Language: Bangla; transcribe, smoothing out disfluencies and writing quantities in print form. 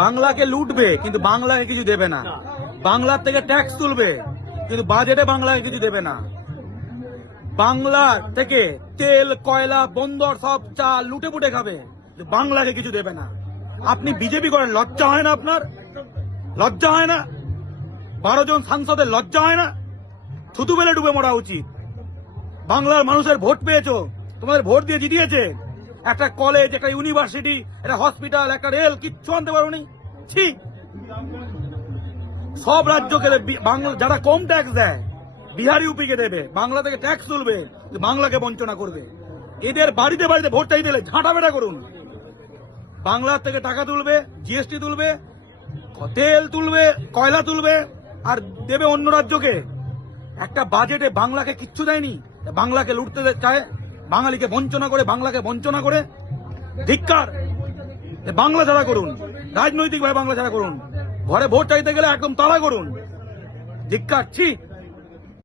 বাংলাকে লুটবে কিন্তু বাংলাকে কিছু দেবে না। বাংলার থেকে ট্যাক্স তুলবে কিন্তু বাজেটে বাংলাকে কিছু দেবে না। বাংলার থেকে তেল, কয়লা, বন্দর সব চাল লুটে পুটে খাবে, বাংলাকে কিছু দেবে না। আপনি বিজেপি করেন, লজ্জা হয় না আপনার? লজ্জা হয় না? 12 জন সাংসদের লজ্জা হয় না? থুতু বেলে ডুবে মরা উচিত। বাংলার মানুষের ভোট পেয়েছো, তোমাদের ভোট দিয়ে জিতিয়েছে। একটা কলেজ, একটা ইউনিভার্সিটি, একটা হসপিটাল, একটা রেল কিচ্ছু আনতে পারোনি। ঠিক সব রাজ্যকে বাংলা যারা কম ট্যাক্স দেয়, বিহার ইউপিকে দেবে, বাংলা থেকে ট্যাক্স তুলবে, বাংলাকে বঞ্চনা করবে। এদের বাড়িতে বাড়িতে ভোট চাইতে গেলে ঝাঁটাবেটা করুন। বাংলার থেকে টাকা তুলবে, জিএসটি তুলবে, তেল তুলবে, কয়লা তুলবে, আর দেবে অন্য রাজ্যকে। একটা বাজেটে বাংলাকে কিচ্ছু দেয়নি, বাংলাকে লুটতে চায়, বাঙালিকে বঞ্চনা করে, বাংলাকে বঞ্চনা করে। ধিক্কার! বাংলা ছাড়া করুন, রাজনৈতিকভাবে বাংলা ছাড়া করুন, ঘরে ভোট চাইতে গেলে একদম তাড়া করুন। ধিক্কার! ছি।